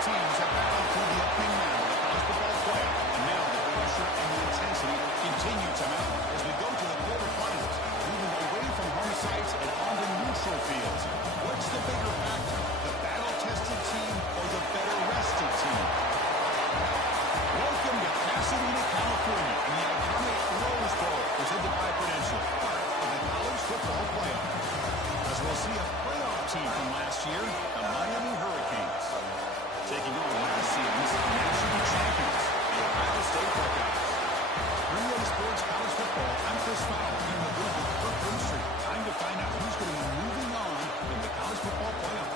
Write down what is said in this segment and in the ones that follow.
teams have battled through the opening round of the college football playoff, and now the pressure and the intensity continue to mount as we go to the quarterfinals, moving away from home sites and onto neutral fields. What's the bigger factor, the battle-tested team or the better-rested team? Welcome to Pasadena, California, in the iconic Rose Bowl, presented by Prudential, part of the college football playoff. As we'll see a playoff team from last year, the Miami Hurricanes, taking on last season's national champions, the Ohio State Buckeyes. Relay Sports College Football, I'm Chris Fowler, here in the booth with Kirk Winstreet. Time to find out who's going to be moving on in the college football playoff.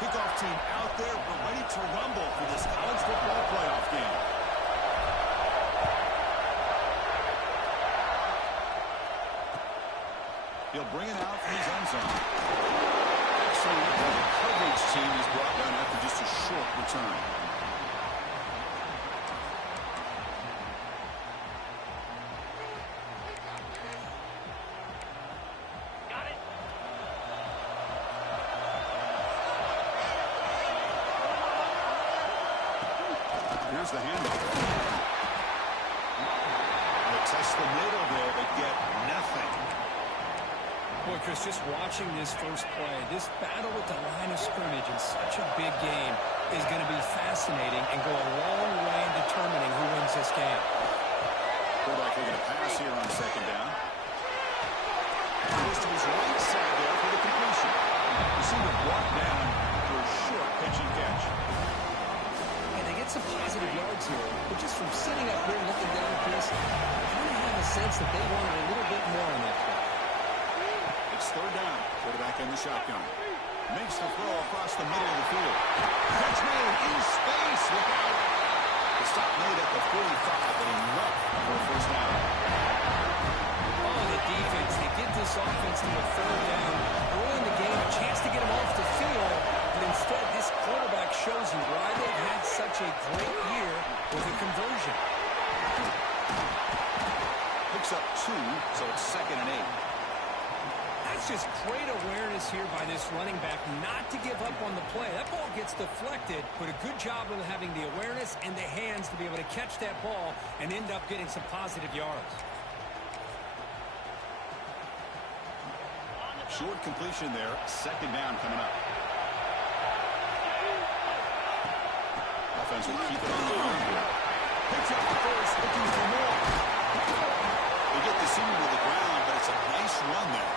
Kickoff team out there. We're ready to rumble for this college football playoff game. He'll bring it out from his own zone. Actually, the coverage team is brought down after just a short return. Here's the handoff. They test the middle there, but get nothing. Boy, Chris, just watching this first play, this battle with the line of scrimmage in such a big game is going to be fascinating and go a long way in determining who wins this game. Quarterback looking to pass here on second down. Goes to his right side there for the completion. Receiver brought down for a short pitch and catch. Some positive yards here, but just from sitting up here looking down at this, I kind of have a sense that they wanted a little bit more on that play. It's third down. Quarterback in the shotgun. Makes the throw across the middle of the field. Catch made in space. Look out. The stop made at the 45, but enough for a first down. Oh, the defense. They get this offense to a third down early in the game, a chance to get them off the field. But instead, this quarterback shows you why they've had such a great year with a conversion. Picks up 2, so it's 2nd and 8. That's just great awareness here by this running back not to give up on the play. That ball gets deflected, but a good job of having the awareness and the hands to be able to catch that ball and end up getting some positive yards. Short completion there. 2nd down coming up. Offense will keep it on the run here. Picks up the first, looking for more. They get the senior to the ground, but it's a nice run there.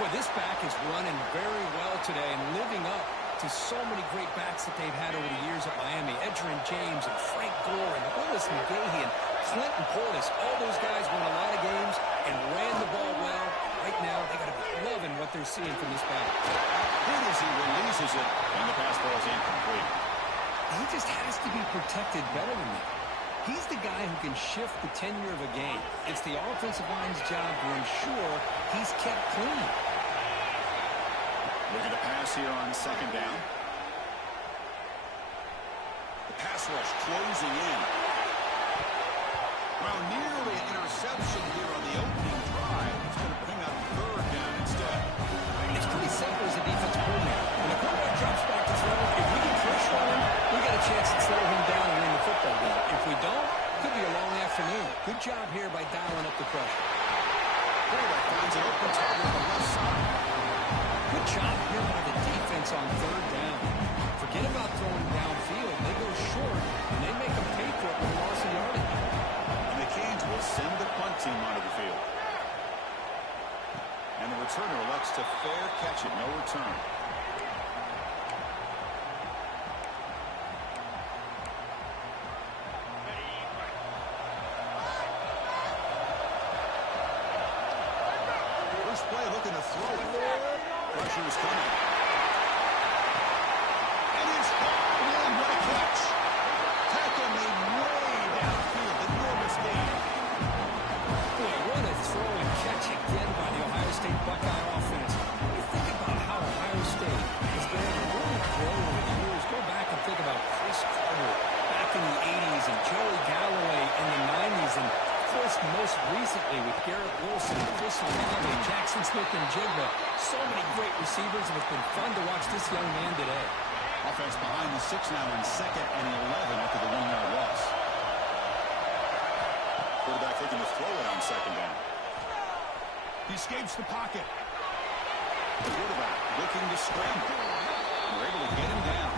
Boy, this back is running very well today and living up to so many great backs that they've had over the years at Miami. Edgerrin James and Frank Gore and Willis McGahee and Clinton Portis. All those guys won a lot of games and ran the ball well. Right now, they got to be loving what they're seeing from this back. Good as he releases it, and the pass ball is incomplete. He just has to be protected better than that. He's the guy who can shift the tenure of a game. It's the offensive line's job to ensure he's kept clean. Look at the pass here on 2nd down. The pass rush closing in. Well, nearly an interception here on the opening drive. It's going to bring up 3rd down instead. It's pretty simple as a defense coordinator. When the quarterback drops back to throw, if we can pressure on him, we got a chance to slow him down and win the football game. If we don't, could be a long afternoon. Good job here by dialing up the pressure. Quarterback finds an open target on the left side. Good job here by the defense on 3rd down. Forget about throwing downfield. They go short, and they make them pay for it with a loss of yardage. And the Canes will send the punt team onto the field. And the returner elects to fair catch it, no return. First play looking to throw it. Pressure is coming. And it's caught. and Chris Olave, Jackson Smith and Jigba. So many great receivers, and it's been fun to watch this young man today. Offense behind the 6 now in 2nd and 11 after the 1-yard loss. Quarterback looking to throw it on 2nd down. He escapes the pocket. The quarterback looking to scramble. They're able to get him down.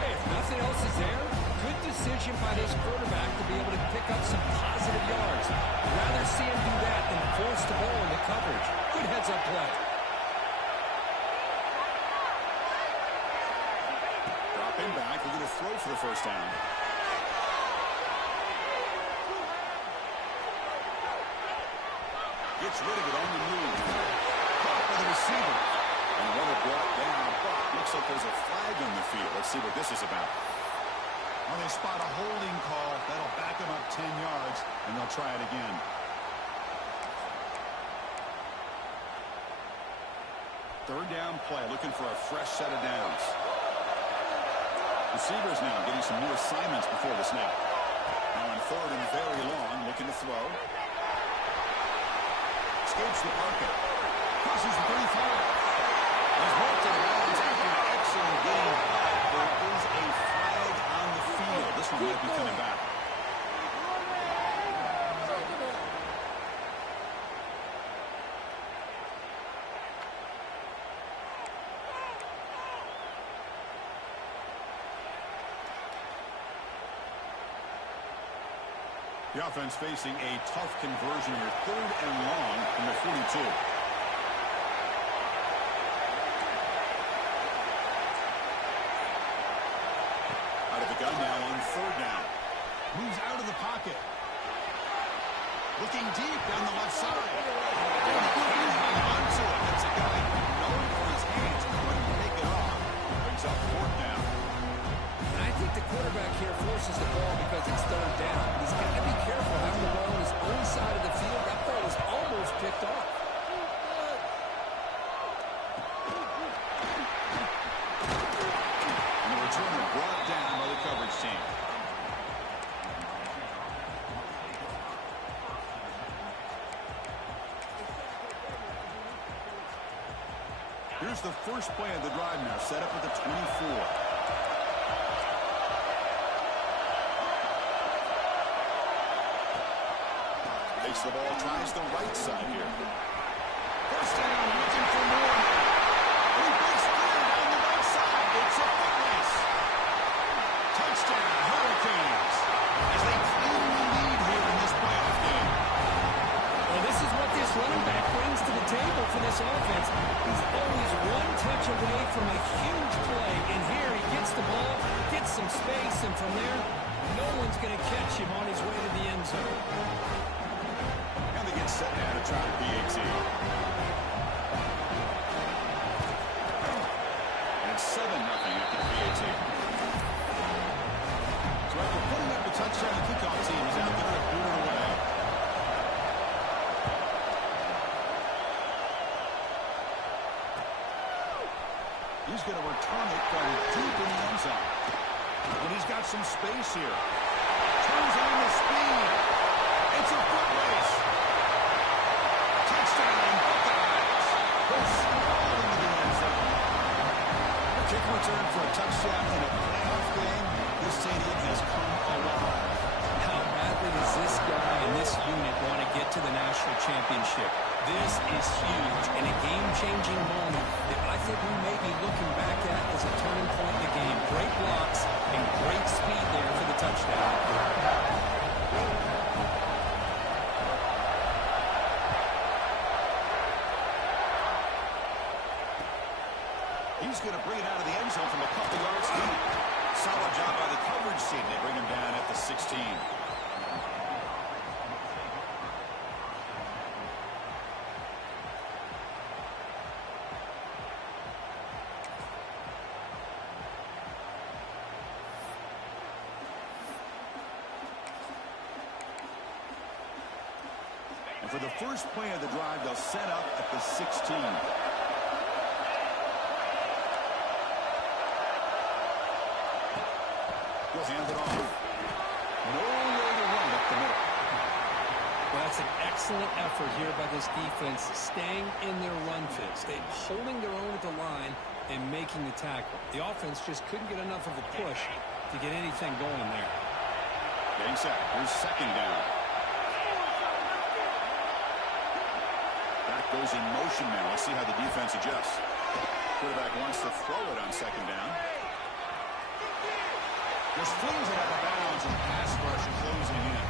Hey, if nothing else is there, good decision by this quarterback to be able to pick up some positive yards. I'd rather see him do that than force the ball into coverage. Good heads-up play. Drop him back. We're going to throw for the first down. Gets rid of it on the move. Caught by the receiver. And runner brought down, but looks like there's a flag on the field. Let's see what this is about. Well, they spot a holding call. That'll back them up 10 yards, and they'll try it again. Third down play, looking for a fresh set of downs. Receivers now getting some new assignments before the snap. Now on 3rd and very long, looking to throw. Escapes the pocket. Crosses the 35. He's moved to the bounds after an excellent game. There is a flag on the field. This one might be coming back. The offense facing a tough conversion here. 3rd and long from the 42. Out of the gun now on 3rd down. Moves out of the pocket. Looking deep down the left side. Onto it. That's a guy known for his hands. Couldn't take it off. Brings up 4th down. And I think the quarterback here forces the ball because it's 3rd down. He's got to be careful having the ball on his own side of the field. That ball was almost picked off. And the returner brought down by the coverage team. Here's the first play of the drive now, set up at the 24. Takes the ball, tries the right side here. First down, looking for more. He breaks clear down the right side. It's a foot race. Touchdown, Hurricanes, as they claim the lead here in this playoff game. Well, this is what this running back brings to the table for this offense. He's always one touch away from a huge play, and here he gets the ball, gets some space, and from there, no one's going to catch him on his way to the end zone. And they get set now to try the PAT. And it's 7-0 after the PAT. So after putting up the touchdown, the kickoff team is out there to boot it away. He's going to return it from deep in the end zone. And he's got some space here. Turns on the speed. It's a foot race. Touchdown, Buckeyes. Goes sprawling into the end zone. A kick return for a touchdown in a playoff game. This stadium has come alive. How badly does this guy and this unit want to get to the national championship? This is huge and a game-changing moment that I think we may be looking back at as a turning point in the game. Great blocks and great speed there for the touchdown. He's going to bring it out of the end zone from a couple yards deep. Solid job by the coverage team. They bring him down at the 16. And for the first play of the drive, they'll set up at the 16. He'll hand it off. No way to run up the middle. Well, That's an excellent effort here by this defense, staying in their run fit, holding their own at the line and making the tackle. The offense just couldn't get enough of a push to get anything going there. Getting set. Here's second down. Back goes in motion now. Let's see how the defense adjusts. Quarterback wants to throw it on second down. Just flings it out of bounds, and pass rush closing in.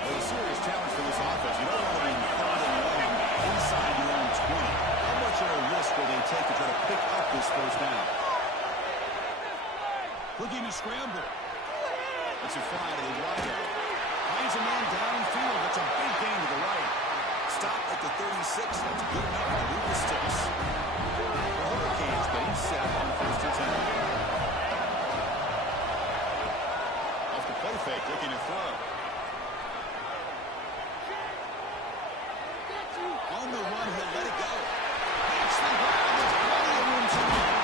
Well, a serious challenge for this offense. You don't want to be third and long inside your own 20. How much of a risk will they take to try to pick up this first down? Looking to scramble. It's a fly to the wide out. Finds a man downfield. That's a big gain to the right. Stop at the 36. That's good enough to move the sticks. The Hurricanes getting set on first and 10. Off the play fake, looking to throw. On the run, he'll let it go. Hits the ground. There's plenty of room to run.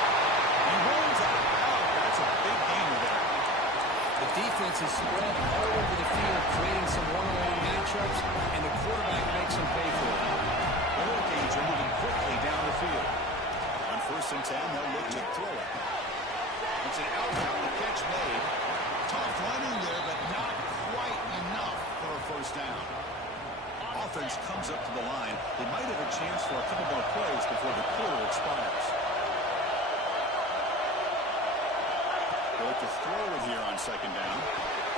He runs out. That's a big gain there. The defense is spread all over the field, creating some one-on-one matchups, and the quarterback makes them pay for it. The Hurricanes are moving quickly down the field. On first and 10, they'll look to throw it. It's an outbound catch made. Tough running there, but not quite enough for a first down. Offense comes up to the line. They might have a chance for a couple more plays before the quarter expires. They look to throw it here on second down.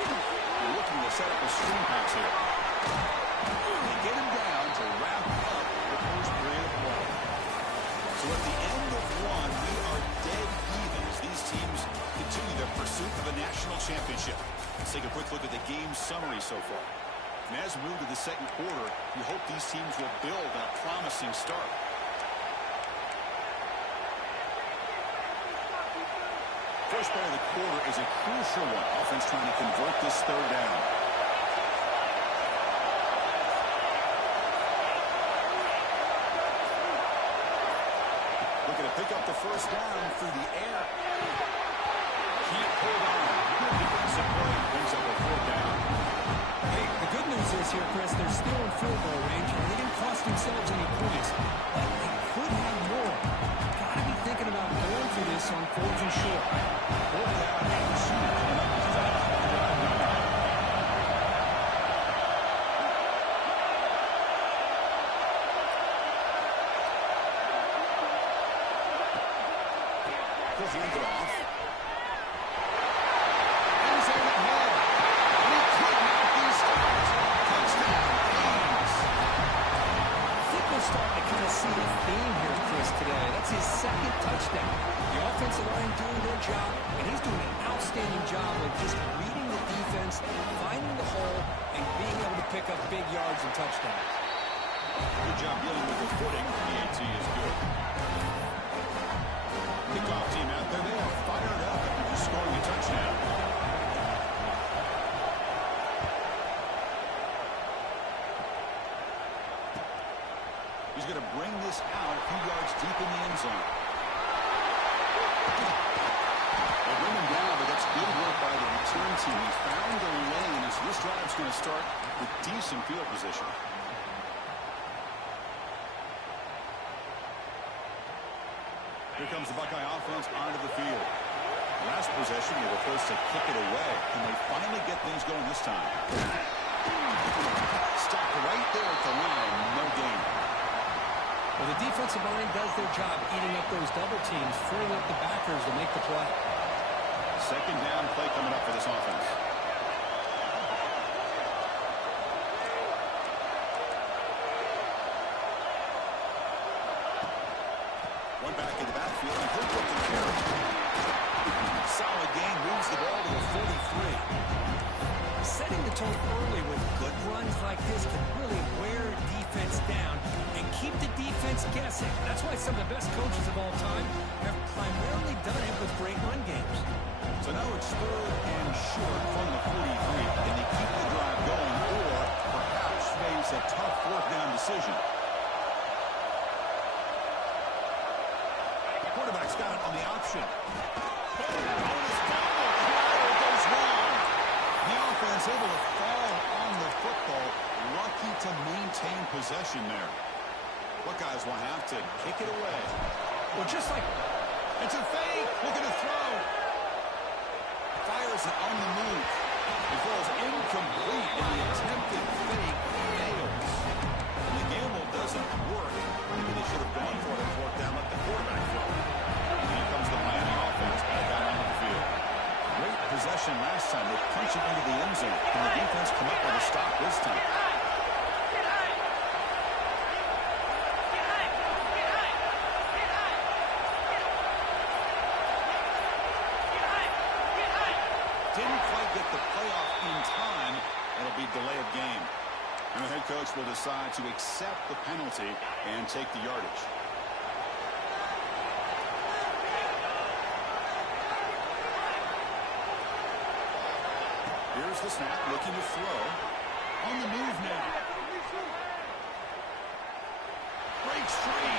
They're looking to set up a screen pass here. They get him down to wrap up the first period of play. So at the end of one, we are dead even as these teams continue their pursuit of a national championship. Let's take a quick look at the game summary so far. And as we move to the second quarter, we hope these teams will build on a promising start. First play of the quarter is a crucial one. Offense trying to convert this third down. Looking to pick up the first down through the air. Can't hold on. Good defensive play. Brings up a fourth down. Hey, the good news is here, Chris, they're still in field goal range, and they didn't cost themselves any points. But they could have more. Got to be thinking about going for this on fourth and short. Fourth down and OSU coming up to that. He'll hand it off. Ends on the head. And he could not be stopped. Touchdown, Canes. I think we're starting to kind of see a theme here, Chris, today. That's his second touchdown. The offensive line doing their job, and he's doing an outstanding job of just reading the defense, finding the hole, and being able to pick up big yards and touchdowns. Good job dealing with the footing. The AT is good. Kickoff team out there. They are fired up after just scoring a touchdown. He's going to bring this out a few yards deep in the end zone. They bring him down, but that's good work by the return team. He found the lane, and so this drive's going to start with decent field position. Here comes the Buckeye offense onto the field. Last possession, they were forced to kick it away. Can they finally get things going this time? Stopped right there at the line. No gain. Well, the defensive line does their job eating up those double teams, freeing up the backers to make the play. Second down play coming up for this offense. One back in the backfield, and he'll get the carry. Solid gain, moves the ball to the 43. Setting the tone early with good runs like this can really wear defense down and keep the defense guessing. That's why some of the best coaches of all time have primarily done it with great run games. So now it's third and short from the 43. Can they keep the drive going or perhaps face a tough fourth down decision? Quarterback's got it on the option. It goes wrong. The offense able to possession there. Buckeyes will have to kick it away. Well, just like... It's a fake. Looking to throw. Fires it on the move. It falls incomplete, and the attempted fake fails. And the gamble doesn't work. Maybe they should have gone for it and fourth down, let the quarterback throw. And here comes the Miami offense back out on the field. Great possession last time. They punch it into the end zone. Can the defense come up with a stop this time? Didn't quite get the playoff in time. It'll be delay of game. And the head coach will decide to accept the penalty and take the yardage. Here's the snap, looking to throw. On the move now. Breaks free.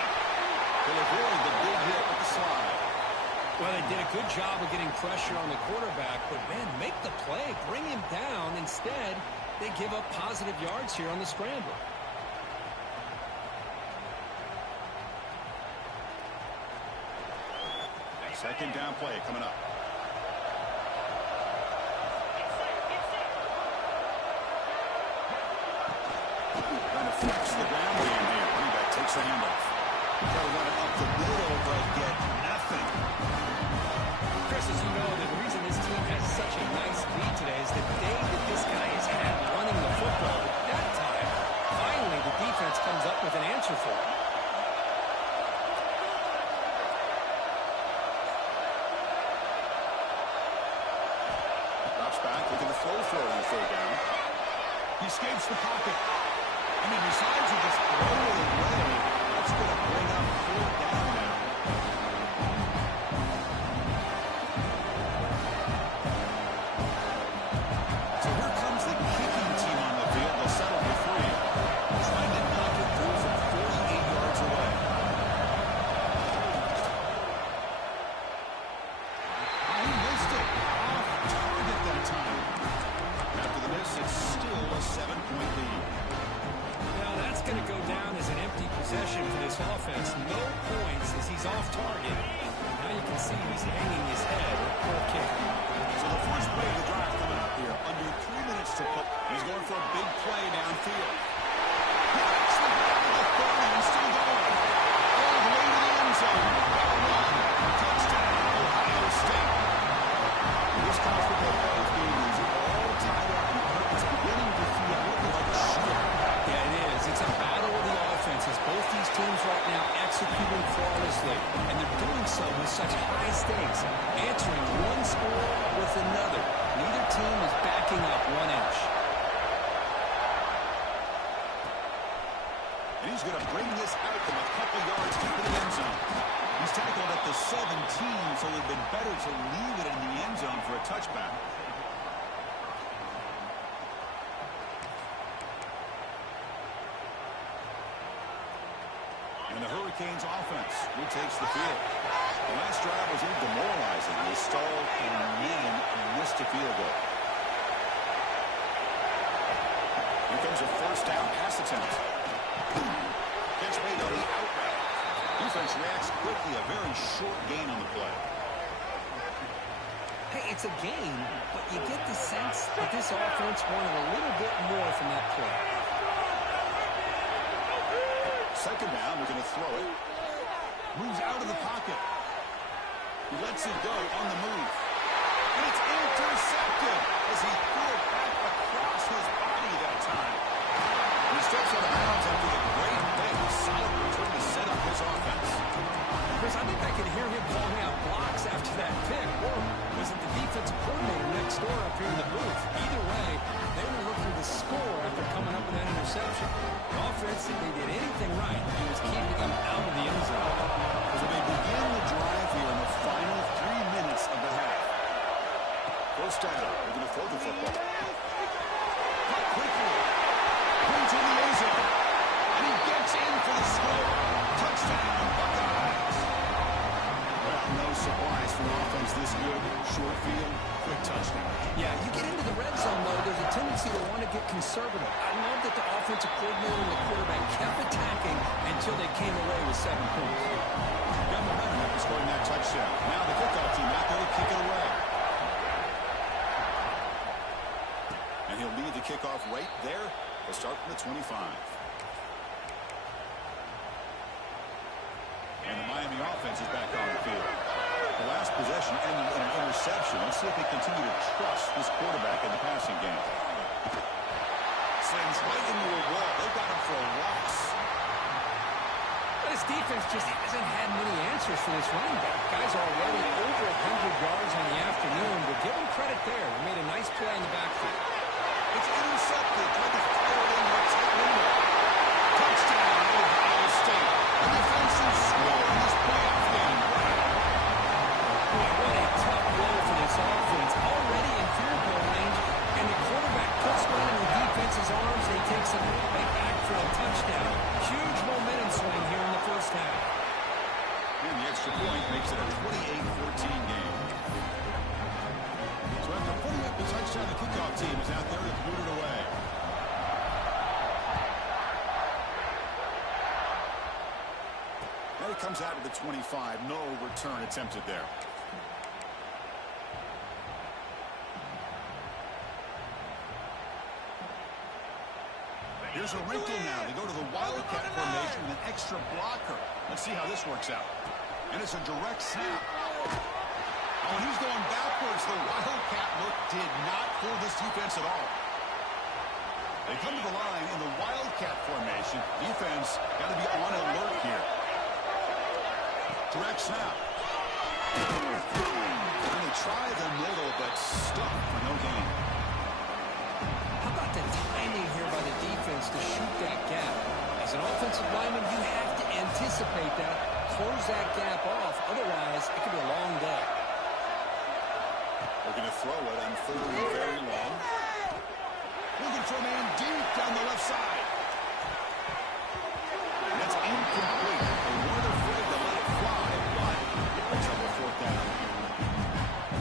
Will avoid the big hit with the slide. Well, they did a good job of getting pressure on the quarterback, but, man, make the play. Bring him down. Instead, they give up positive yards here on the scramble. Second down play coming up. Trying to flex the ground game here. Running back takes the handoff. Try to run it up the middle, but get nothing. Chris, as you know, the reason this team has such a nice lead today is the day that this guy has had running the football. At that time, finally, the defense comes up with an answer for him. Drops back, looking to throw on the third down. He escapes the pocket. And he decides to just throw it away. That's going to bring up fourth down now. So here comes the kicking team on the field. They'll settle for three. Trying to knock it through from 48 yards away. Oh, he missed it. Off target that time. After the miss, it's still a 7-point lead. Now, that's going to go down as an empty possession for this offense. No points as he's off target. Now you can see he's hanging his head. Poor kick. So the first play of the drive coming up here. Under 3 minutes to put. He's going for a big play downfield. He actually got the 30 and still going. All the way to the end zone. Touchdown, Ohio State. This college football playoff game is all tied up. It's beginning to feel like a shootout. Yeah, it is. It's a battle of the offenses. Both these teams right now executing flawlessly, and they're doing so with such high stakes, answering one score with another. Neither team is backing up 1 inch. And he's going to bring this out from a couple yards deep in the end zone. He's tackled at the 17, so it would have been better to leave it in the end zone for a touchback. And the Hurricanes offense retakes the field. The last drive was a little demoralizing. They stalled and then missed a field goal. Here comes a first down pass attempt. Catch made on the out route. Defense reacts quickly. A very short gain on the play. Hey, it's a game, but you get the sense that this offense wanted a little bit more from that play. Second down, we're going to throw it. Moves out of the pocket. He lets it go on the move. And it's intercepted as he threw it back across his body that time. And he steps out of bounds after the great hit. Solid return to set up his offense. Chris, I think I could hear him calling out blocks after that pick. Or was it the defensive coordinator next door up here in the booth? Either way, they were looking to score after coming up with that interception. The offense, if they did anything right, it was keeping them out of the end zone. So they begin the drive here in the final 3 minutes of the half. First down, they're going to throw the football. Cut quickly. Into the end zone. And he gets in for the score. Touchdown, Buckeyes. Well, no surprise for an offense this good. Short field, quick touchdown. Yeah, you get into the red zone, though, there's a tendency to want to get conservative. I love that the offense offensive coordinator and the quarterback kept attacking until they came away with 7 points. Got momentum after scoring that touchdown. Now the kickoff team out there to kick it away. And he'll lead the kickoff right there. They'll start from the 25. And the Miami offense is back on the field. The last possession ended in an interception. Let's see if they continue to trust this quarterback in the passing game. Slings right into a wall. They've got him for a loss. This defense just hasn't had many answers for this running back. Guys are already over 100 yards on the afternoon, but give them credit there. They made a nice play in the backfield. It's intercepted. Tried to fire it into a tight window. Touchdown, Ohio State. The defensive score in this playoff game. Boy, what a tough blow for this offense. Already in field goal range, and the quarterback puts one in the defense's arms, and he takes it right back for a touchdown. Huge momentum swing here in the first half. And the extra point makes it a 28-14 game. So after putting up the touchdown, the kickoff team is out there to boot it away. And it comes out to the 25. No return attempted there. Here's a wrinkle now. They go to the Wildcat formation with an extra blocker. Let's see how this works out. And it's a direct snap. Oh, and he's going backwards. The Wildcat look did not fool this defense at all. They come to the line in the Wildcat formation. Defense got to be on alert here. Direct snap. And they try the middle, but stuck for no gain. How about the timing here by the defense to shoot that gap? As an offensive lineman, you have to anticipate that, close that gap off. Otherwise, it could be a long day. We're going to throw it on third and very long. Looking for a man deep down the left side. That's incomplete. They weren't afraid to let it fly, but it brings up a fourth down.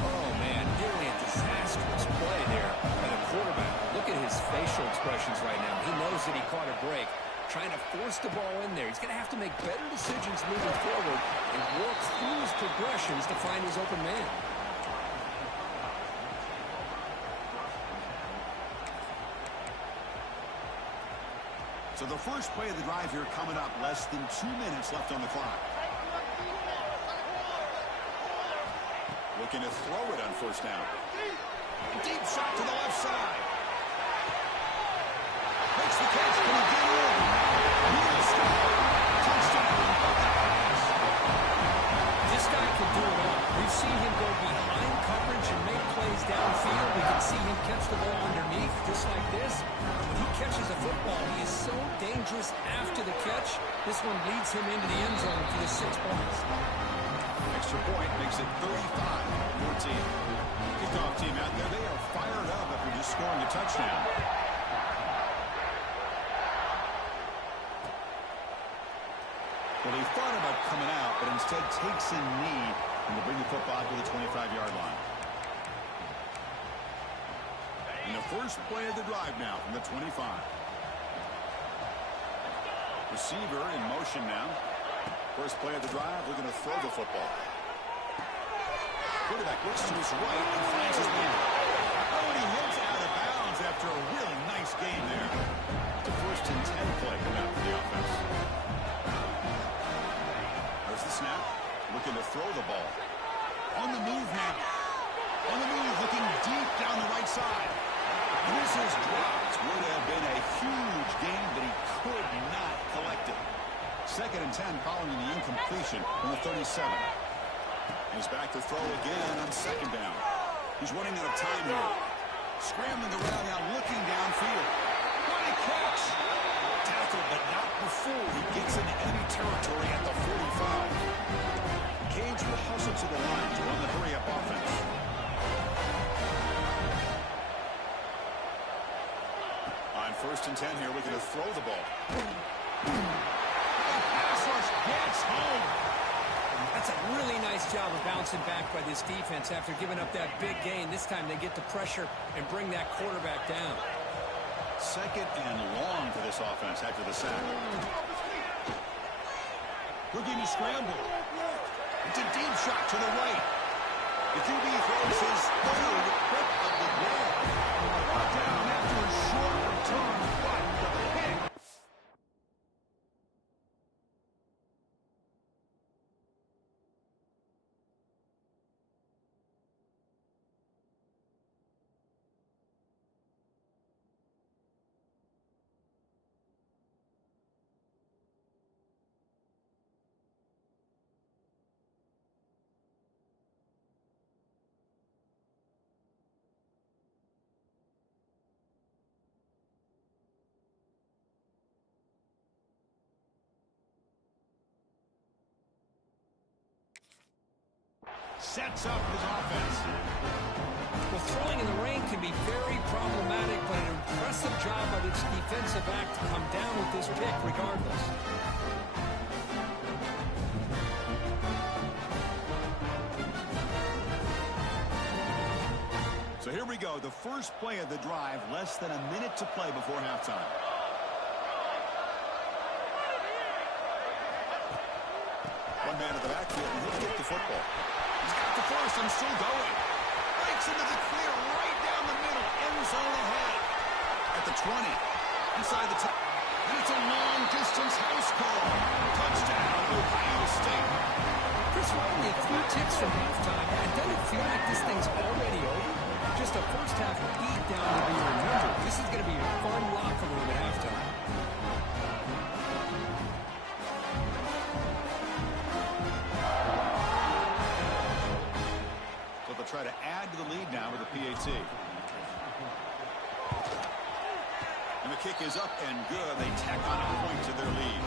Oh, man, nearly a disastrous play there by the quarterback. Look at his facial expressions right now. He knows that he caught a break, trying to force the ball in there. He's going to have to make better decisions moving forward and work through his progressions to find his open man. So the first play of the drive here coming up. Less than 2 minutes left on the clock. Looking to throw it on first down. Deep shot to the left side. Makes the catch. Can he get in? Touchdown. This guy can do it all. We've seen him go behind coverage and make plays downfield. We can see him catch the ball underneath just like this. When he catches a football, he is so dangerous after the catch. This one leads him into the end zone for the 6 points. Extra point makes it 35-14. Kickoff team out there. They are fired up after just scoring a touchdown. Well, he thought about coming out, but instead takes a knee and will bring the football to the 25-yard line. And the first play of the drive now from the 25. Receiver in motion now. First play of the drive, we're going to throw the football. Quarterback looks to his right and finds his man. Oh, and he heads out of bounds after a really nice game there. It's a first and 10 play coming out for the offense. There's the snap. Looking to throw the ball. On the move now. On the move, looking deep down the right side. And this is dropped. Would have been a huge game, but he could not collect it. Second and 10 following the incompletion from the 37. He's back to throw again on second down. He's running out of time here. Scrambling around now, looking downfield. What a catch! Tackle, but not before he gets into enemy territory at the 45. Cage will hustle to the line to run the hurry-up offense. On first and 10 here, we're going to throw the ball. Pass rush gets home. That's a really nice job of bouncing back by this defense after giving up that big gain. This time they get the pressure and bring that quarterback down. Second and long for this offense after the sack. Looking to scramble. It's a deep shot to the right. The QB throws his third pick of the day. Brought down after a short return, but with a pick. Sets up his offense. Well, throwing in the rain can be very problematic, but an impressive job by this defensive back to come down with this pick regardless. So here we go, the first play of the drive, less than a minute to play before halftime. One man in the backfield, and he'll get the football. He's got the first and still going. Breaks into the clear right down the middle. End zone ahead. At the 20. Inside the 10. And it's a long-distance house call. Touchdown, Ohio State. Chris, we're only a few ticks from halftime, and doesn't it feel like this thing's already over? Just a first-half beat down to be remembered. This is going to be a fun locker room at halftime. Try to add to the lead now with a PAT. And the kick is up and good. They tack on a point to their lead.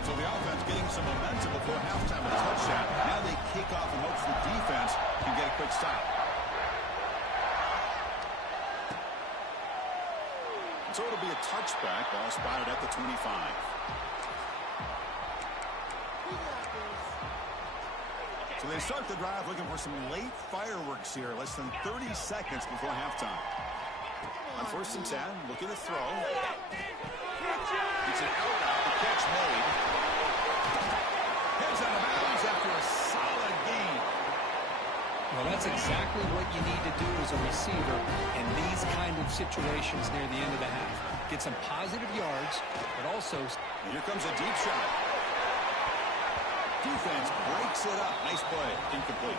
So the offense getting some momentum before halftime with a touchdown. Now they kick off in hopes the defense can get a quick stop. So it'll be a touchback. Ball spotted at the 25. So they start the drive looking for some late fireworks here. Less than 30 seconds before halftime. On 1st and 10, looking to throw. It's an out route. The catch made. Heads out of bounds after a solid gain. Well, that's exactly what you need to do as a receiver in these kind of situations near the end of the half. Get some positive yards, but also... And here comes a deep shot. Defense breaks it up. Nice play. Incomplete.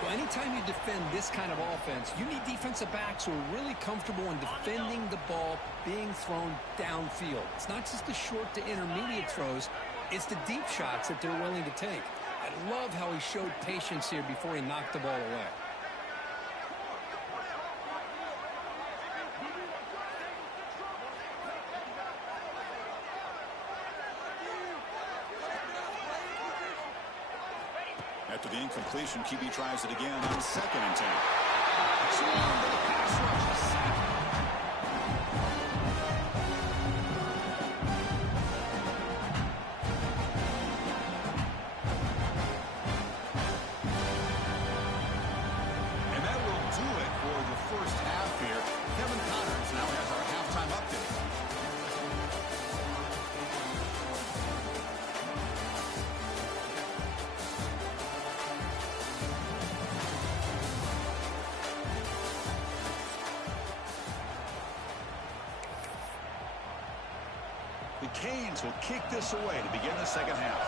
Well, anytime you defend this kind of offense, you need defensive backs who are really comfortable in defending the ball being thrown downfield. It's not just the short to intermediate throws. It's the deep shots that they're willing to take. I love how he showed patience here before he knocked the ball away. After the incompletion, QB tries it again on 2nd and 10. Swung to the pass rush. A sack. And that will do it for the first half here. Kevin Connors now has our halftime update. The Canes will kick this away to begin the second half.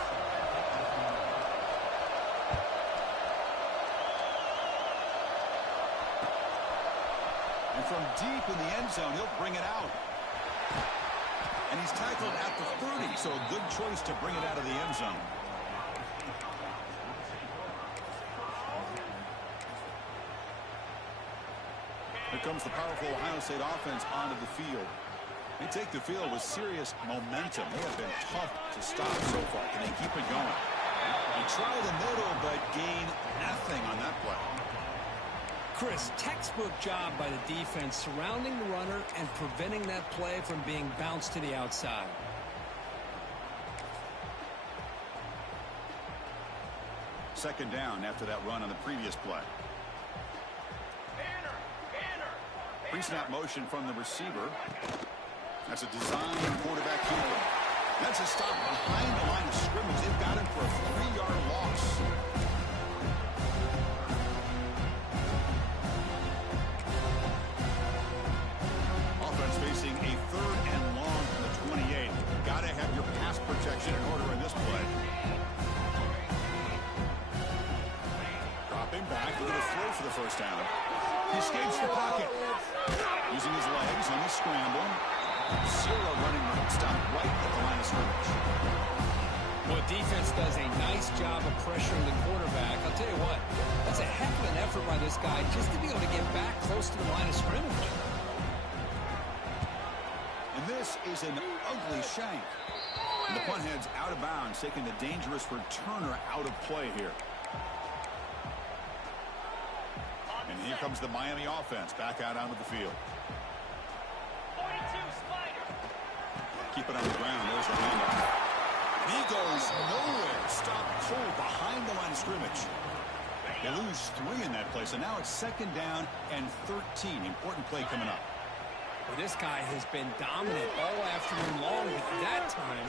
And from deep in the end zone, he'll bring it out. And he's tackled at the 30, so a good choice to bring it out of the end zone. Here comes the powerful Ohio State offense onto the field. They take the field with serious momentum. They have been tough to stop so far. Can they keep it going? They try the middle, but gain nothing on that play. Chris, textbook job by the defense surrounding the runner and preventing that play from being bounced to the outside. Second down after that run on the previous play. Pre-snap motion from the receiver. That's a design quarterback keeper. That's a stop behind the line of scrimmage. They've got him for a 3-yard loss. Offense facing a 3rd and long from the 28. Got to have your pass protection in order in this play. Dropping back, looking to throw for the first down. He escapes the pocket. Using his legs on the scramble. Zero running route stop right at the line of scrimmage. Well, defense does a nice job of pressuring the quarterback. I'll tell you what, that's a heck of an effort by this guy just to be able to get back close to the line of scrimmage. And this is an ugly shank. And the punt heads out of bounds, taking the dangerous returner out of play here. And here comes the Miami offense back out onto the field. Keep it on the ground. There's the handoff. He goes nowhere. Stopped cold behind the line of scrimmage. They lose 3 in that play, so now it's 2nd down and 13. Important play coming up. Well, this guy has been dominant all afternoon long, but that time,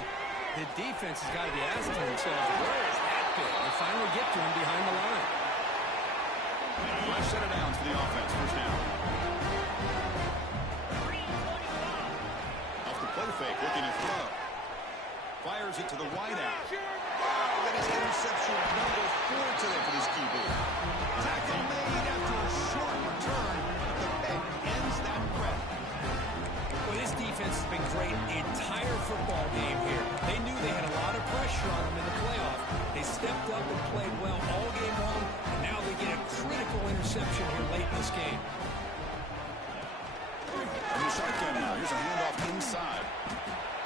the defense has got to be asking themselves, where is that bit? They finally get to him behind the line. Last set of downs for the offense. First down. Off the play fake, looking to throw. Fires it to the wideout. Oh, that is interception number 4 today for this QB. Tackle made after a short return. The pick ends that threat. Well, this defense has been great the entire football game here. They knew they had a lot of pressure on them in the playoff. They stepped up and played well all game long, and now they get a critical interception here late in this game. In the shotgun now, here's a handoff inside.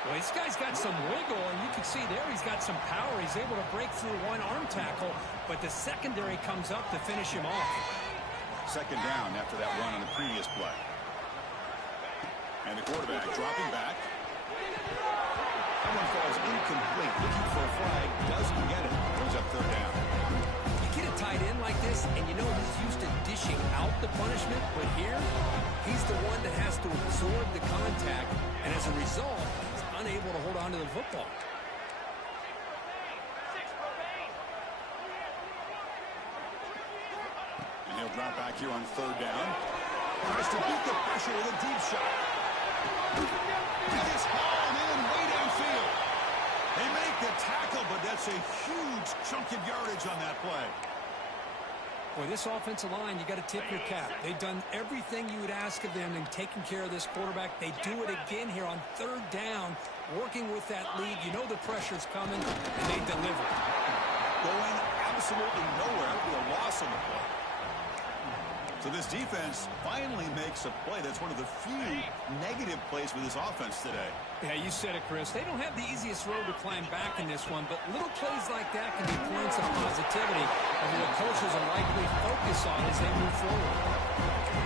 Well, this guy's got some wiggle, and you can see there he's got some power. He's able to break through one arm tackle, but the secondary comes up to finish him off. 2nd down after that run on the previous play. And the quarterback dropping back. That one falls incomplete. Looking for a flag. Doesn't get it. Goes up 3rd down. You get a tight end like this, and you know he's used to dishing out the punishment, but here, he's the one that has to absorb the contact, and as a result, he's unable to hold on to the football. And he'll drop back here on 3rd down. Tries to beat the pressure with a deep shot. He gets hauled in way downfield. They make the tackle, but that's a huge chunk of yardage on that play. Boy, this offensive line, you got to tip your cap. They've done everything you would ask of them in taking care of this quarterback. They do it again here on 3rd down, working with that lead. You know the pressure's coming, and they deliver. Going absolutely nowhere with a loss on the play. So this defense finally makes a play. That's one of the few negative plays for this offense today. Yeah, you said it, Chris. They don't have the easiest road to climb back in this one, but little plays like that can be points of positivity and the coaches will likely focus on as they move forward.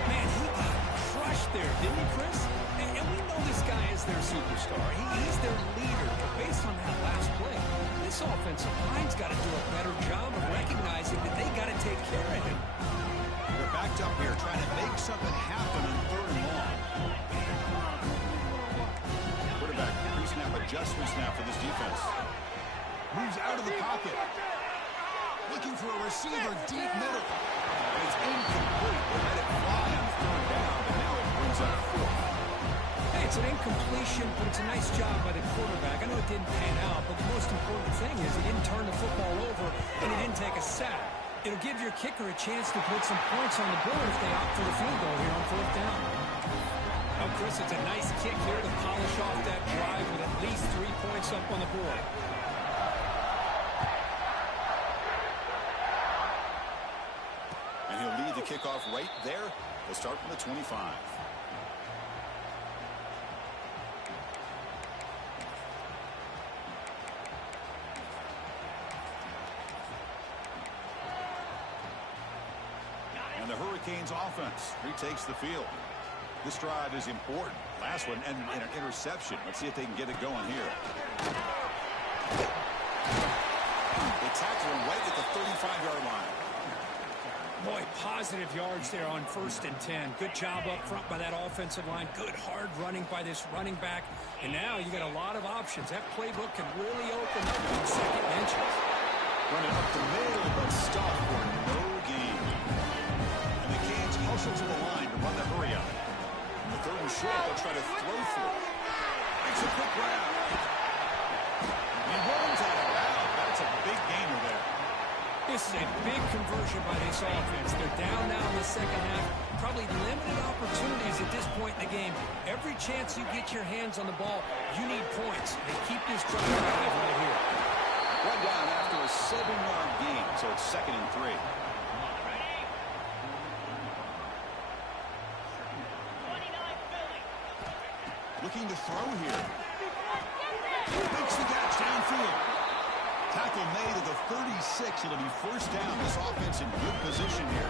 Man, he got crushed there, didn't he, Chris? And we know this guy is their superstar. He's their leader. But based on that last play, this offensive line's got to do a better job of recognizing that they got to take care of him. They're backed up here trying to make something happen on 3rd and long. Quarterback pre-snap adjustment snap for this defense. Moves out of the pocket. Looking for a receiver deep middle. And it's incomplete. They let it fly on 3rd down, but now it brings up 4th. Hey, it's an incompletion, but it's a nice job by the quarterback. I know it didn't pan out, but the most important thing is he didn't turn the football over and he didn't take a sack. It'll give your kicker a chance to put some points on the board if they opt for the field goal here on 4th down. Now, Chris, it's a nice kick here to polish off that drive with at least 3 points up on the board. And he'll lead the kickoff right there. They'll start from the 25. And the Hurricanes offense retakes the field. This drive is important. Last one ended in an interception. Let's see if they can get it going here. They tackle him right at the 35-yard line. Boy, positive yards there on 1st and 10. Good job up front by that offensive line. Good hard running by this running back. And now you got a lot of options. That playbook can really open up on 2nd and inches. Running up the middle, but stop for no gain. And the Canes hustle to the line to run the hurry up. On the 3rd and short, they'll try to throw through. Makes a quick grab. And runs out of bounds. That's a big gainer there. This is a big conversion by this offense. They're down now in the 2nd half. Probably limited opportunities at this point in the game. Every chance you get your hands on the ball, you need points. They keep this drive alive right here. One down after a 7-yard gain, so it's 2nd and 3. Looking to throw here. Makes the catch downfield. Tackle made at the 36. It'll be 1st down. This offense in good position here.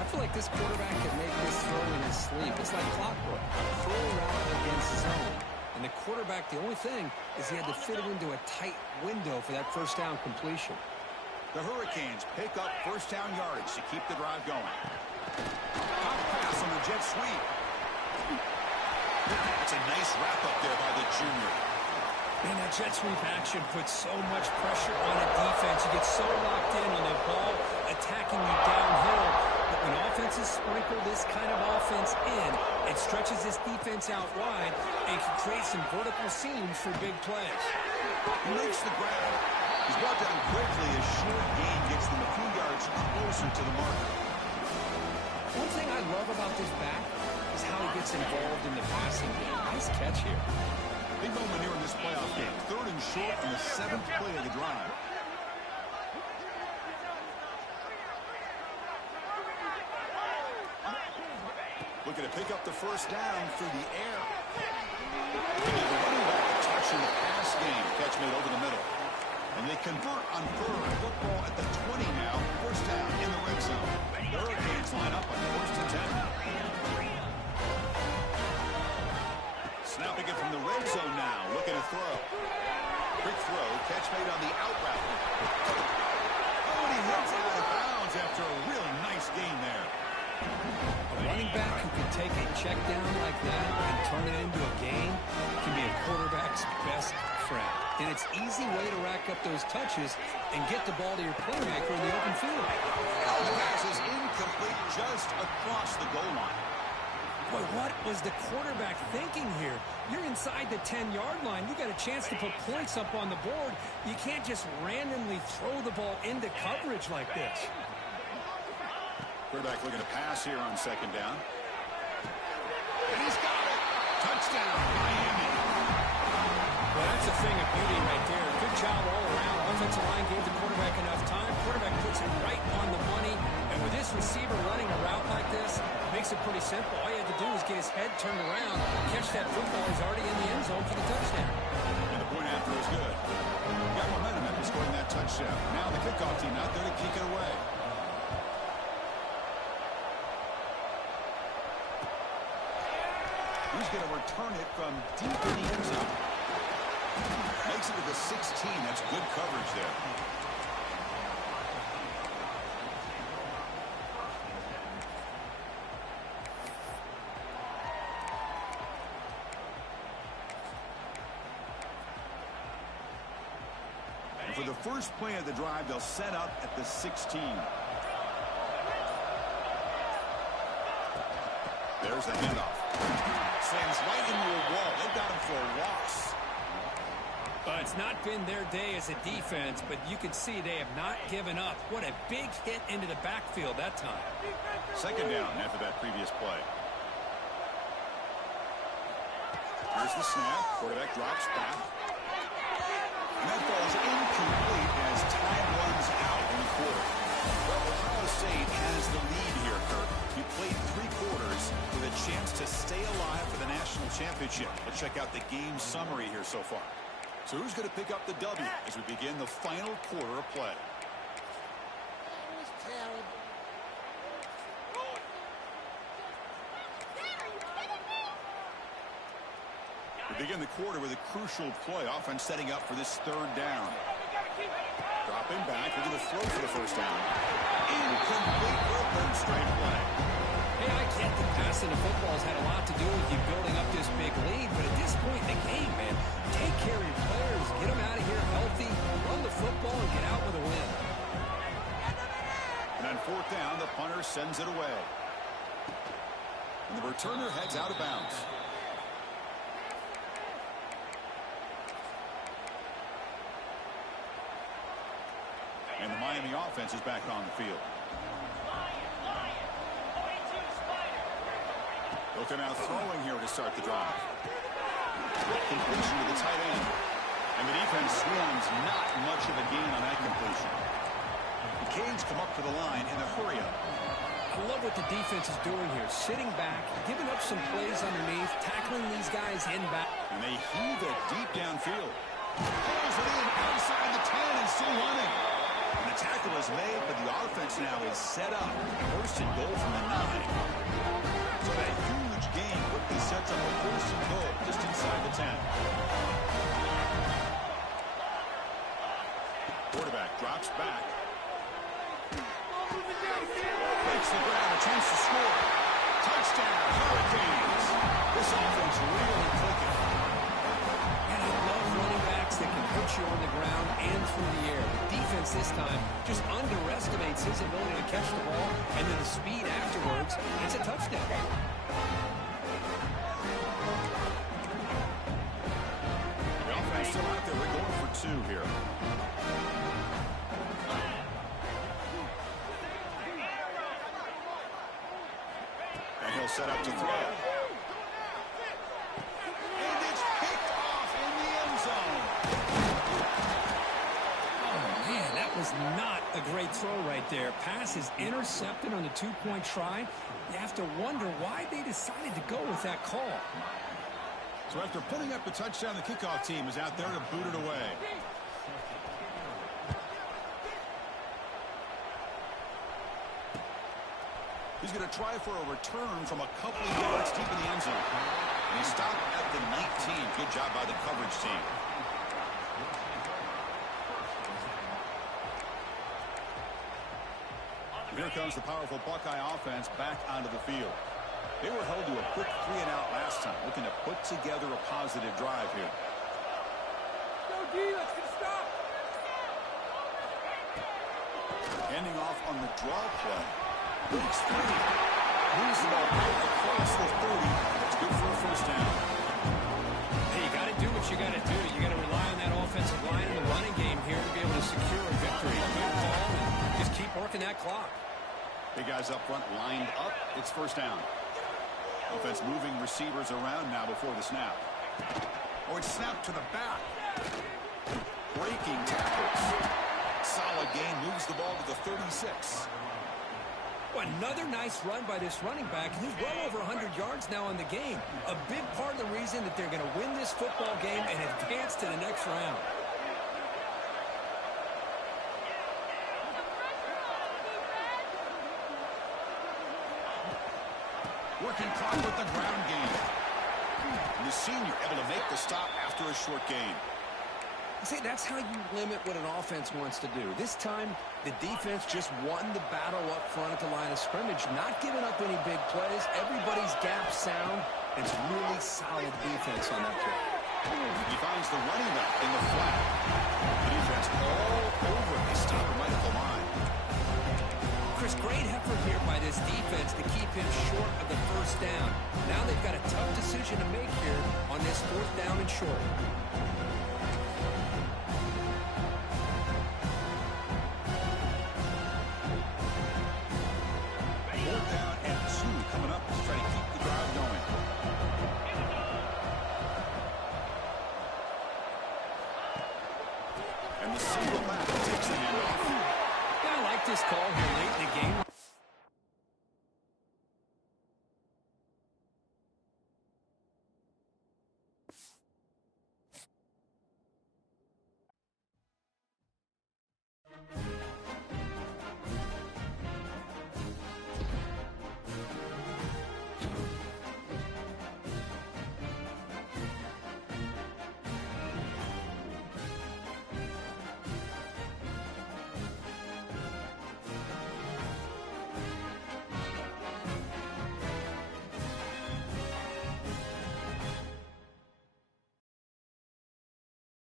I feel like this quarterback can make this throw in his sleep. It's like clockwork. Throw route against zone. And the quarterback, the only thing is he had to fit it into a tight window for that 1st down completion. The Hurricanes pick up 1st down yardage to keep the drive going. Pop pass on the jet sweep. That's a nice wrap up there by the junior. Man, that jet sweep action puts so much pressure on the defense. You get so locked in on the ball attacking you downhill. But when offenses sprinkle this kind of offense in, it stretches this defense out wide and can create some vertical seams for big plays. He makes the grab. He's brought down quickly. A short gain gets them a few yards closer to the marker. One thing I love about this back is how he gets involved in the passing game. Nice catch here. Big moment here in this playoff game. 3rd and short on the 7th play of the drive. Looking to pick up the 1st down through the air. They give the running back a touch in the pass game. Catch made over the middle. And they convert on 3rd. Football at the 20 now. 1st down in the red zone. The Hurricanes line up on 1st and 10. Snapping it from the red zone now. Looking to throw. Quick throw. Catch made on the out route. Oh, and he hits out of bounds after a really nice gain there. A running back who can take a check down like that and turn it into a gain can be a quarterback's best friend. And it's an easy way to rack up those touches and get the ball to your playmaker in the open field. The pass is incomplete just across the goal line. Boy, what was the quarterback thinking here? You're inside the 10-yard line. You got a chance to put points up on the board. You can't just randomly throw the ball into coverage like this. Quarterback looking to pass here on 2nd down. And he's got it. Touchdown, Miami. Well, that's a thing of beauty right there. Good job all around. Offensive line gave the quarterback enough time. Quarterback puts it right on the money. And with this receiver running a route like this, it makes it pretty simple. All you have to do is get his head turned around, catch that football. He's already in the end zone for the touchdown. And the point after is good. Got momentum after scoring that touchdown. Now the kickoff team out there to kick it away. He's going to return it from deep in the end zone. Makes it to the 16. That's good coverage there. And for the first play of the drive, they'll set up at the 16. There's the handoff. Slams right into a wall. They've got him for a loss. It's not been their day as a defense, but you can see they have not given up. What a big hit into the backfield that time. 2nd down after that previous play. Here's the snap. Quarterback drops back. And that ball is incomplete as time runs out in the quarter. Well, Ohio State has the lead here, Kirk. You played 3 quarters with a chance to stay alive for the national championship. Let's check out the game summary here so far. So who's going to pick up the W as we begin the final quarter of play? That was terrible. The Begin the quarter with a crucial play. Offense setting up for this third down. Dropping back, looking to throw for the first down. Incomplete for a third straight play. Hey, I get the passing of football has had a lot to do with you building up this big lead, but at this point in the game, man, take care of your players, get them out of here healthy, run the football, and get out with a win. And on fourth down, the punter sends it away. And the returner heads out of bounds. And the Miami offense is back on the field. Looking out throwing here to start the drive. Completion to the tight end. And the defense swarms, not much of a gain on that completion. The Canes come up to the line in a hurry-up. I love what the defense is doing here. Sitting back, giving up some plays underneath, tackling these guys in back. And they heave it deep downfield. Pulls it in outside the 10 and still running. And the tackle is made, but the offense now is set up. First and goal from the 9. So that huge gain quickly sets up a first and goal just inside the 10. Quarterback drops back. Breaks the ground, a chance to score. Touchdown, Hurricanes. This offense really clicking. And I love running backs that can put you on the ground and through the air. The defense this time just underestimates his ability to catch the ball, and then the speed afterwards. It's a touchdown. The offense still out there. We're going for 2 here. And he'll set up to throw. And it's picked off in the end zone. Oh, man, that was not a great throw right there. Pass is intercepted on the 2-point try. You have to wonder why they decided to go with that call. So after putting up the touchdown, the kickoff team is out there to boot it away. He's going to try for a return from a couple of yards deep in the end zone. And he stopped at the 19. Good job by the coverage team. Here comes the powerful Buckeye offense back onto the field. They were held to a quick 3-and-out last time, looking to put together a positive drive here. Go D, let's get a stop. Handing off on the draw play. Breaks free. Moves the ball right across the 30. That's good for a first down. Hey, you got to do what you got to do. You got to rely on that offensive line in the running game here to be able to secure a victory. Good call, and just keep working that clock. Big guys up front lined up. It's first down. Offense moving receivers around now before the snap. Oh, it's snapped to the back. Breaking tackles. Solid gain, moves the ball to the 36. Another nice run by this running back. He's well over 100 yards now in the game. A big part of the reason that they're going to win this football game and advance to the next round. Working clock with the ground game. And the senior able to make the stop after a short gain. See, that's how you limit what an offense wants to do. This time, the defense just won the battle up front at the line of scrimmage, not giving up any big plays. Everybody's gap sound. It's really solid defense on that play. He finds the running back in the flat. The defense all over. They stop him right at the line. Chris, great effort here by this defense to keep him short of the first down. Now they've got a tough decision to make here on this 4th down and short. And the single back takes the handoff. Yeah, I like this call here late in the game.